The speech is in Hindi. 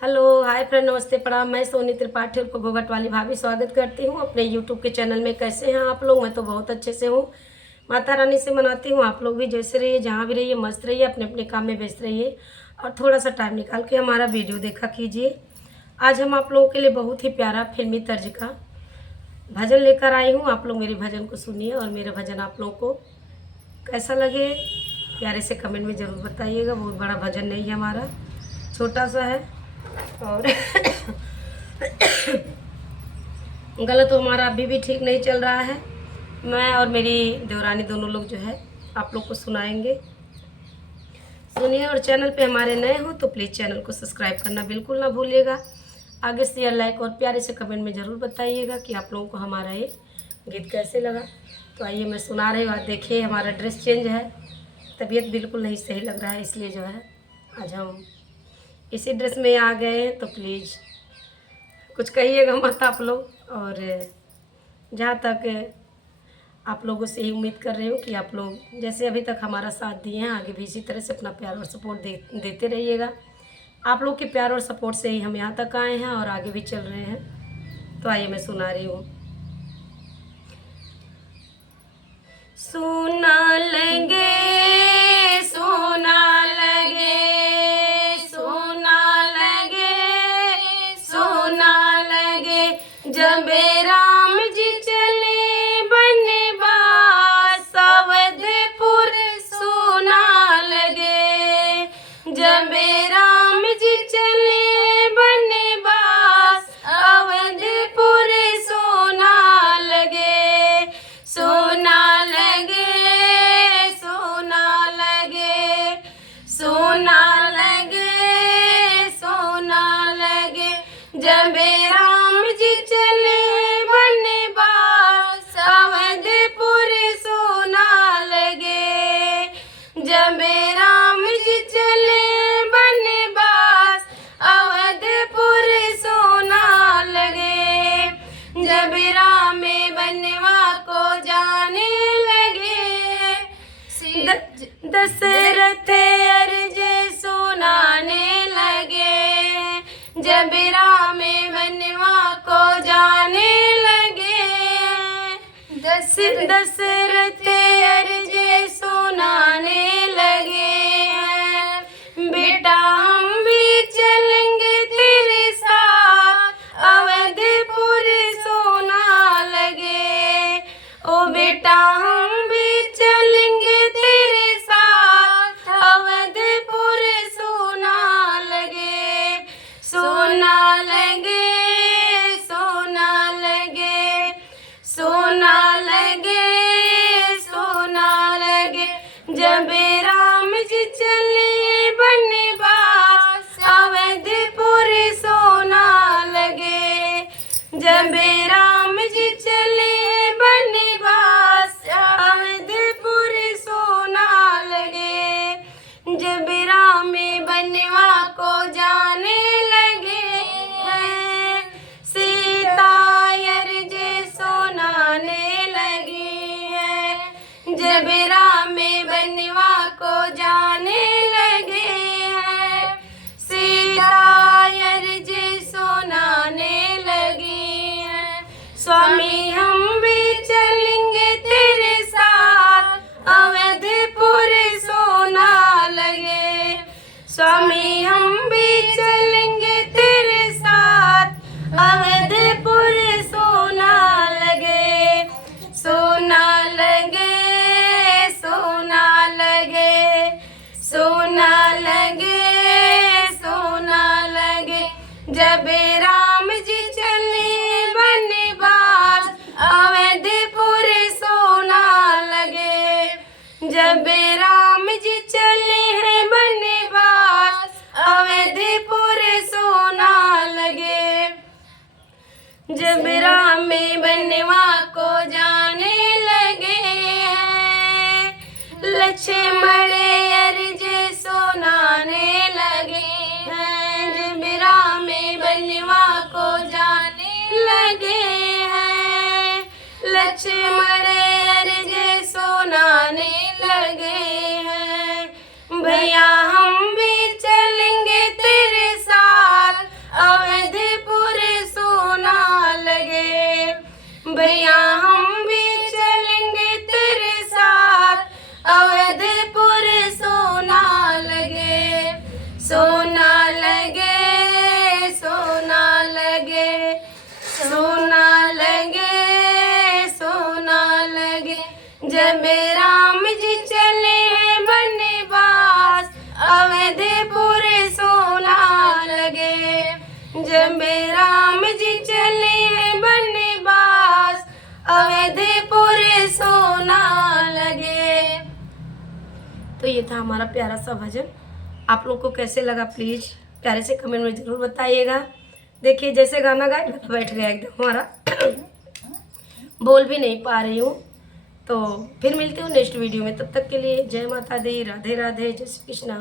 हेलो हाय फ्रेंड, नमस्ते प्रणाम। मैं सोनी त्रिपाठी और घोघट वाली भाभी स्वागत करती हूँ अपने यूट्यूब के चैनल में। कैसे हैं आप लोग? मैं तो बहुत अच्छे से हूँ। माता रानी से मनाती हूँ आप लोग भी जैसे रहिए, जहाँ भी रहिए मस्त रहिए, अपने अपने काम में व्यस्त रहिए और थोड़ा सा टाइम निकाल के हमारा वीडियो देखा कीजिए। आज हम आप लोगों के लिए बहुत ही प्यारा फिल्मी तर्ज का भजन लेकर आई हूँ। आप लोग मेरे भजन को सुनिए और मेरा भजन आप लोगों को कैसा लगे प्यारे से कमेंट में ज़रूर बताइएगा। बहुत बड़ा भजन नहीं है हमारा, छोटा सा है। और गलत तो हमारा अभी भी ठीक नहीं चल रहा है। मैं और मेरी देवरानी दोनों लोग जो है आप लोग को सुनाएंगे, सुनिए। और चैनल पे हमारे नए हो तो प्लीज़ चैनल को सब्सक्राइब करना बिल्कुल ना भूलिएगा। आगे शेयर लाइक और प्यारे से कमेंट में ज़रूर बताइएगा कि आप लोगों को हमारा ये गीत कैसे लगा। तो आइए मैं सुना रही हूँ। आज देखिए हमारा ड्रेस चेंज है, तबीयत बिल्कुल नहीं सही लग रहा है, इसलिए जो है आज हम इसी ड्रेस में आ गए हैं। तो प्लीज़ कुछ कहिएगा मत आप लोग। और जहाँ तक आप लोगों से ही उम्मीद कर रही हूँ कि आप लोग जैसे अभी तक हमारा साथ दिए हैं आगे भी इसी तरह से अपना प्यार और सपोर्ट देते रहिएगा। आप लोग के प्यार और सपोर्ट से ही हम यहाँ तक आए हैं और आगे भी चल रहे हैं। तो आइए मैं सुना रही हूँ। सोना लगे सोना लगे सोना लगे सोना लगे, जब राम जी चले बनवास अवधपुर सोना लगे। जब राम जी चले बनवास अवधपुर सोना लगे। सोना सोना लगे सोना लगे, जब राम जी चले बनवास अवधपुर सोना लगे। जब राम जी चले बनवास अवधपुर सोना लगे। जब राम बनवा को जाने लगे, दशरथ अर्ज सुनाने लगे। जब राम बनवा को जाने लगे, दशरथ अर्ज सुनाने लगे। बेटा हम भी चलेंगे तेरे साथ अवधपुर सोना लगे। ओ बेटा हम भी चलेंगे तेरे साथ अवधपुर सोना लगे। सोना लगे सोना लगे सोना लगे सोना लगे, जब राम जी चले बनवास अवधपुर सोना लगे। जब राम जी चले बनवास अवधपुर सोना लगे। जब राम बनवा को जाने लगे हैं, सीता अर्ज सुनाने लगी है। जब राम बनवा को जाने लगे हैं, सीता अर्ज सुनाने लगी है। स्वामी हम भी चलेंगे तेरे साथ अवधपुर सोना लगे। स्वामी हम भी चलेंगे तेरे साथ अवधपुर सोना लगे। सोना लगे सोना लगे सोना लगे सोना लगे, जब राम जी चले बनवास अवधपुर सोना लगे। जब राम जी चले हैं बनवास अवधपुर सोना लगे। जब राम बनवा को जाने लगे हैं, लक्ष्मण अर्ज सुनाने लगे हैं। जब राम बनवा को जाने लगे हैं, लक्ष्मण अर्ज सुनाने लगे हैं। भैया हम भी चलेंगे तेरे साथ तो ये था हमारा प्यारा सा भजन। आप लोग को कैसे लगा प्लीज़ प्यारे से कमेंट में ज़रूर बताइएगा। देखिए जैसे गाना गाए बैठ गया एकदम हमारा बोल भी नहीं पा रही हूँ। तो फिर मिलती हूँ नेक्स्ट वीडियो में, तब तक के लिए जय माता दी, राधे राधे, जय श्री कृष्णा।